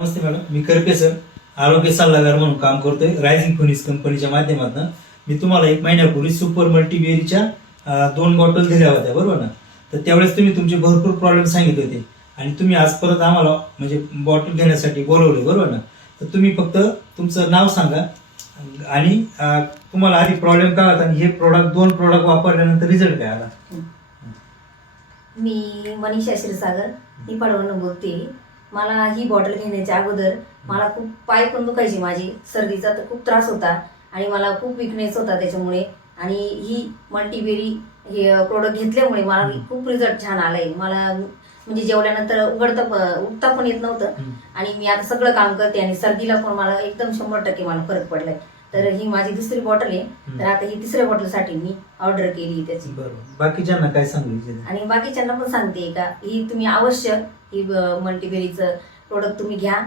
नमस्ते madam, मी Karpe sir, आरोग्य सल्लागार म्हणून काम करतोय रायझिंग फिनिक्स कंपनीच्या माध्यमातून. मी तुम्हाला 1 महिन्यापूर्वी सुपर मल्टीबेरीच्या 2 बॉटल दिल्या होत्या, बरोबर ना? तर त्यावेळेस तुम्ही तुमचे भरपूर प्रॉब्लेम सांगितले होते आणि तुम्ही आज परत आम्हाला म्हणजे बॉटल घेण्यासाठी बोलवले, बरोबर ना? तर तुम्ही फक्त तुमचं नाव सांगा आणि तुम्हाला आधी प्रॉब्लेम काय होता आणि हे 2 प्रोडक्ट वापरल्यानंतर रिझल्ट काय आला. मी मनीषा क्षीरसागर निफाडवरून बोलते. मला ही बॉटल घेण्याच्या अगोदर मला खूप पाय पण दुखायची, माझी सर्दीचा तर खूप त्रास होता आणि मला खूप विकनेस होता त्याच्यामुळे. आणि ही मल्टीबेरी हे प्रोडक्ट घेतल्यामुळे मला खूप रिझल्ट छान आलाय. मला म्हणजे जेवल्यानंतर उठता पण येत नव्हतं आणि मी आता सगळं काम करते आणि सर्दीला पण मला एकदम 100% मला फरक पडलाय. तर ही माझी दुसरी बॉटल आहे. तर आता ही तिसऱ्या बॉटलसाठी मी ऑर्डर केली त्याची. बरोबर, बाकीच्यांना काय सांगू इच्छिता? आणि बाकीच्यांना पण सांगते का ही तुम्ही अवश्य ही मल्टीबेरीचं प्रोडक्ट तुम्ही घ्या.